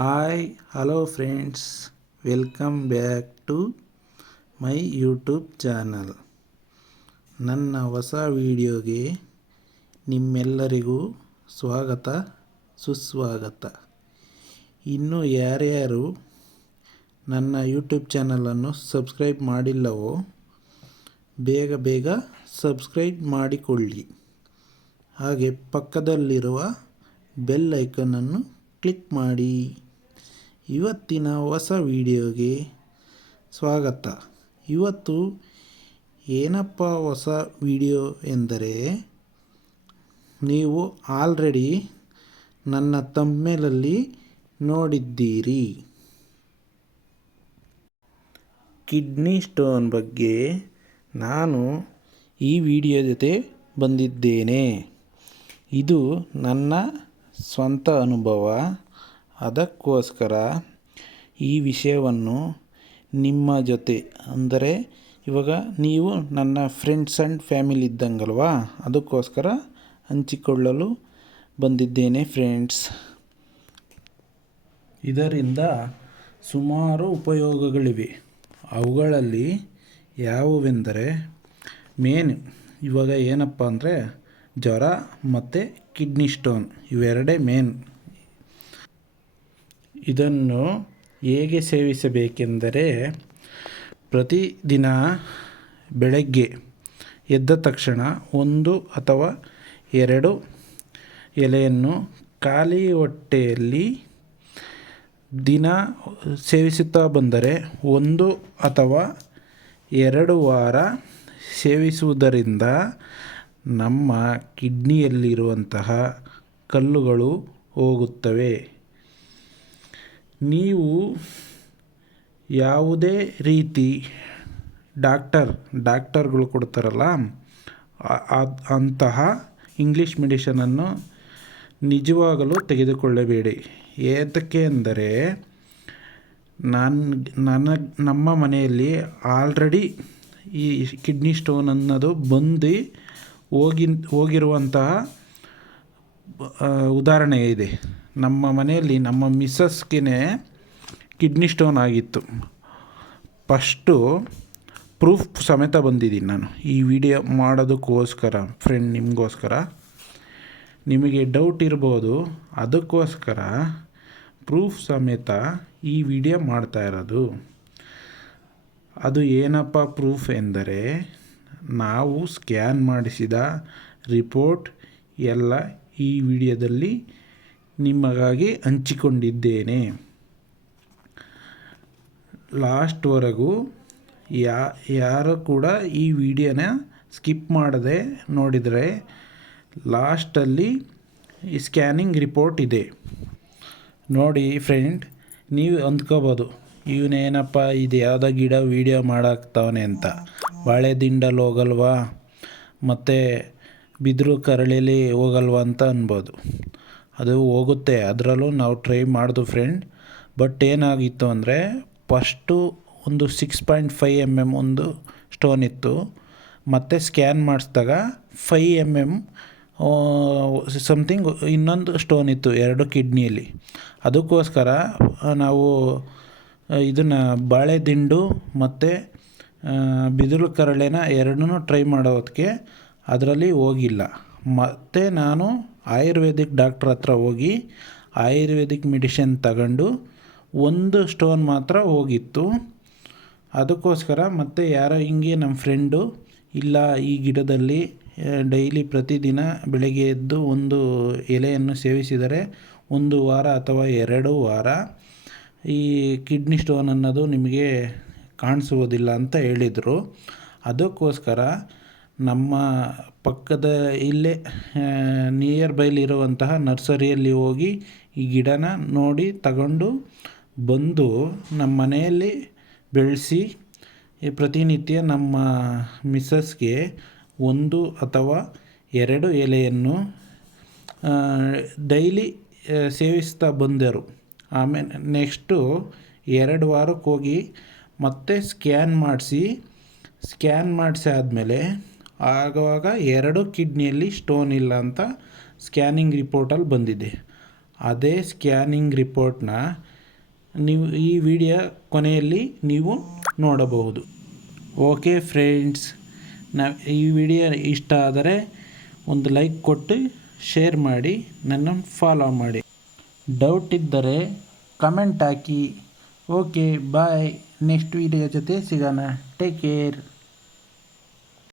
Hi hello friends welcome back to my YouTube channel ನನ್ನ ಹೊಸ ವೀಡಿಯೋಗೆ ನಿಮ್ಮೆಲ್ಲರಿಗೂ ಸ್ವಾಗತ, ಸುಸ್ವಾಗತ. ಇನ್ನೂ ಯಾರ್ಯಾರು ನನ್ನ ಯೂಟ್ಯೂಬ್ ಚಾನಲನ್ನು ಸಬ್ಸ್ಕ್ರೈಬ್ ಮಾಡಿಲ್ಲವೋ, ಬೇಗ ಬೇಗ ಸಬ್ಸ್ಕ್ರೈಬ್ ಮಾಡಿಕೊಳ್ಳಿ. ಹಾಗೆ ಪಕ್ಕದಲ್ಲಿರುವ ಬೆಲ್ ಐಕನನ್ನು ಕ್ಲಿಕ್ ಮಾಡಿ. ಇವತ್ತಿನ ಹೊಸ ವಿಡಿಯೋಗೆ ಸ್ವಾಗತ. ಇವತ್ತು ಏನಪ್ಪ ಹೊಸ ವಿಡಿಯೋ ಎಂದರೆ, ನೀವು ಆಲ್ರೆಡಿ ನನ್ನ ತಮ್ಮೇಲಲ್ಲಿ ನೋಡಿದ್ದೀರಿ. ಕಿಡ್ನಿ ಸ್ಟೋನ್ ಬಗ್ಗೆ ನಾನು ಈ ವಿಡಿಯೋ ಜೊತೆ ಬಂದಿದ್ದೇನೆ. ಇದು ನನ್ನ ಸ್ವಂತ ಅನುಭವ. ಅದಕ್ಕೋಸ್ಕರ ಈ ವಿಷಯವನ್ನು ನಿಮ್ಮ ಜೊತೆ, ಅಂದರೆ ಇವಾಗ ನೀವು ನನ್ನ ಫ್ರೆಂಡ್ಸ್ ಆ್ಯಂಡ್ ಫ್ಯಾಮಿಲಿ ಇದ್ದಂಗಲ್ವಾ? ಅದಕ್ಕೋಸ್ಕರ ಹಂಚಿಕೊಳ್ಳಲು ಬಂದಿದ್ದೇನೆ ಫ್ರೆಂಡ್ಸ್ ಇದರಿಂದ ಸುಮಾರು ಉಪಯೋಗಗಳಿವೆ. ಅವುಗಳಲ್ಲಿ ಯಾವುವೆಂದರೆ ಮೇನ್ ಇವಾಗ ಏನಪ್ಪ ಅಂದರೆ ಜ್ವರ ಮತ್ತು ಕಿಡ್ನಿ ಸ್ಟೋನ್ ಇವೆರಡೇ ಮೇನ್ ಇದನ್ನು ಹೇಗೆ ಸೇವಿಸಬೇಕೆಂದರೆ ಪ್ರತಿದಿನ ಬೆಳಗ್ಗೆ ಎದ್ದ ತಕ್ಷಣ ಒಂದು ಅಥವಾ ಎರಡು ಎಲೆಯನ್ನು ಖಾಲಿ ಹೊಟ್ಟೆಯಲ್ಲಿ ದಿನ ಸೇವಿಸುತ್ತಾ ಬಂದರೆ ಒಂದು ಅಥವಾ ಎರಡು ವಾರ ಸೇವಿಸುವುದರಿಂದ ನಮ್ಮ ಕಿಡ್ನಿಯಲ್ಲಿರುವಂತಹ ಕಲ್ಲುಗಳು ಹೋಗುತ್ತವೆ. ನೀವು ಯಾವುದೇ ರೀತಿ ಡಾಕ್ಟರ್, ಡಾಕ್ಟರ್ಗಳು ಕೊಡ್ತಾರಲ್ಲ ಅಂತಹ ಇಂಗ್ಲೀಷ್ ಮೆಡಿಷನನ್ನು ನಿಜವಾಗಲೂ ತೆಗೆದುಕೊಳ್ಳಬೇಡಿ. ಏತಕ್ಕೆ ಅಂದರೆ, ನಾನು, ನನ್ನ, ನಮ್ಮ ಮನೆಯಲ್ಲಿ ಆಲ್ರೆಡಿ ಈ ಕಿಡ್ನಿ ಸ್ಟೋನ್ ಅನ್ನೋದು ಬಂದು ಹೋಗಿ, ಹೋಗಿರುವಂತಹ ಉದಾಹರಣೆ ಇದೆ. ನಮ್ಮ ಮನೆಯಲ್ಲಿ ನಮ್ಮ ಮಿಸ್ಸಸ್ಗೆ ಕಿಡ್ನಿ ಸ್ಟೋನ್ ಆಗಿತ್ತು. ಫಸ್ಟು ಪ್ರೂಫ್ ಸಮೇತ ಬಂದಿದ್ದೀನಿ ನಾನು. ಈ ವಿಡಿಯೋ ಮಾಡೋದಕ್ಕೋಸ್ಕರ ಫ್ರೆಂಡ್ ನಿಮಗೋಸ್ಕರ, ನಿಮಗೆ ಡೌಟ್ ಇರ್ಬೋದು, ಅದಕ್ಕೋಸ್ಕರ ಪ್ರೂಫ್ ಸಮೇತ ಈ ವಿಡಿಯೋ ಮಾಡ್ತಾ ಇರೋದು. ಅದು ಏನಪ್ಪ ಪ್ರೂಫ್ ಎಂದರೆ, ನಾವು ಸ್ಕ್ಯಾನ್ ಮಾಡಿಸಿದ ರಿಪೋರ್ಟ್ ಎಲ್ಲ ಈ ವಿಡಿಯೋದಲ್ಲಿ ನಿಮಗಾಗಿ ಹಂಚಿಕೊಂಡಿದ್ದೇನೆ. ಲಾಸ್ಟ್ವರೆಗೂ ಯಾ, ಯಾರು ಕೂಡ ಈ ವಿಡಿಯೋನ ಸ್ಕಿಪ್ ಮಾಡದೆ ನೋಡಿದರೆ ಲಾಸ್ಟಲ್ಲಿ ಸ್ಕ್ಯಾನಿಂಗ್ ರಿಪೋರ್ಟ್ ಇದೆ. ನೋಡಿ ಫ್ರೆಂಡ್, ನೀವು ಅಂದ್ಕೋಬೋದು ಇವನೇನಪ್ಪ, ಇದು ಯಾವುದೋ ಗಿಡ ವೀಡಿಯೋ ಮಾಡಾಕ್ತವನೆ ಅಂತ. ಬಾಳೆ ದಿಂಡಲ್ಲಿ ಹೋಗಲ್ವಾ ಮತ್ತು ಬಿದಿರು ಕರಳಿಲಿ ಹೋಗಲ್ವಾ ಅಂತ ಅನ್ಬೋದು. ಅದು ಹೋಗುತ್ತೆ. ಅದರಲ್ಲೂ ನಾವು ಟ್ರೈ ಮಾಡಿದ್ವು ಫ್ರೆಂಡ್ ಬಟ್ ಏನಾಗಿತ್ತು ಅಂದರೆ ಫಸ್ಟು ಒಂದು six point five M M ಒಂದು ಸ್ಟೋನ್ ಇತ್ತು. ಮತ್ತು ಸ್ಕ್ಯಾನ್ ಮಾಡಿಸಿದಾಗ ಫೈ ಎಂ ಎಂ ಸಮಥಿಂಗ್ ಇನ್ನೊಂದು ಸ್ಟೋನ್ ಇತ್ತು, ಎರಡು ಕಿಡ್ನಿಯಲ್ಲಿ ಅದಕ್ಕೋಸ್ಕರ ನಾವು ಇದನ್ನು ಬಾಳೆ ದಿಂಡು ಮತ್ತು ಬಿದಿರು ಕರಳೆನ ಎರಡನ್ನೂ ಟ್ರೈ ಮಾಡೋದಕ್ಕೆ ಅದರಲ್ಲಿ ಹೋಗಿಲ್ಲ. ಮತ್ತು ನಾನು ಆಯುರ್ವೇದಿಕ್ ಡಾಕ್ಟ್ರ್ ಹತ್ರ ಹೋಗಿ ಆಯುರ್ವೇದಿಕ್ ಮೆಡಿಷನ್ ತಗೊಂಡು ಒಂದು ಸ್ಟೋನ್ ಮಾತ್ರ ಹೋಗಿತ್ತು. ಅದಕ್ಕೋಸ್ಕರ ಮತ್ತು ಯಾರೋ ಹಿಂಗೆ ನಮ್ಮ ಫ್ರೆಂಡು, ಇಲ್ಲ ಈ ಗಿಡದಲ್ಲಿ ಡೈಲಿ ಪ್ರತಿದಿನ ಬೆಳಗ್ಗೆ ಎದ್ದು ಒಂದು ಎಲೆಯನ್ನು ಸೇವಿಸಿದರೆ ಒಂದು ವಾರ ಅಥವಾ ಎರಡು ವಾರ ಈ ಕಿಡ್ನಿ ಸ್ಟೋನ್ ಅನ್ನೋದು ನಿಮಗೆ ಕಾಣಿಸುವುದಿಲ್ಲ ಅಂತ ಹೇಳಿದರು. ಅದಕ್ಕೋಸ್ಕರ ನಮ್ಮ ಪಕ್ಕದ ಇಲ್ಲೇ ನಿಯರ್ ಬೈಲಿರುವಂತಹ ನರ್ಸರಿಯಲ್ಲಿ ಹೋಗಿ ಈ ಗಿಡನ ನೋಡಿ ತಗೊಂಡು ಬಂದು ನಮ್ಮ ಮನೆಯಲ್ಲಿ ಬೆಳೆಸಿ ಪ್ರತಿನಿತ್ಯ ನಮ್ಮ ಮಿಸ್ಸಸ್ಗೆ ಒಂದು ಅಥವಾ ಎರಡು ಎಲೆಯನ್ನು ಡೈಲಿ ಸೇವಿಸ್ತಾ ಬಂದರು. ಆಮೇಲೆ ನೆಕ್ಸ್ಟು ಎರಡು ವಾರಕ್ಕೆ ಹೋಗಿ ಮತ್ತೆ ಸ್ಕ್ಯಾನ್ ಮಾಡಿಸಿ ಸ್ಕ್ಯಾನ್ ಮಾಡಿಸಿ ಆದಮೇಲೆ ಆಗುವಾಗ ಎರಡು ಕಿಡ್ನಿಯಲ್ಲಿ ಸ್ಟೋನ್ ಇಲ್ಲ ಅಂತ ಸ್ಕ್ಯಾನಿಂಗ್ ರಿಪೋರ್ಟಲ್ಲಿ ಬಂದಿದೆ. ಅದೇ ಸ್ಕ್ಯಾನಿಂಗ್ ರಿಪೋರ್ಟ್ನ ನೀವು ಈ ವಿಡಿಯೋ ಕೊನೆಯಲ್ಲಿ ನೀವು ನೋಡಬಹುದು. ಓಕೆ ಫ್ರೆಂಡ್ಸ್ ನಾ ಈ ವಿಡಿಯೋ ಇಷ್ಟ ಆದರೆ ಒಂದು ಲೈಕ್ ಕೊಟ್ಟು ಶೇರ್ ಮಾಡಿ, ನನ್ನ ಫಾಲೋ ಮಾಡಿ. ಡೌಟ್ ಇದ್ದರೆ ಕಮೆಂಟ್ ಹಾಕಿ. ಓಕೆ ಬಾಯ್ ನೆಕ್ಸ್ಟ್ ವಿಡಿಯೋ ಜೊತೆ ಸಿಗೋಣ. Take care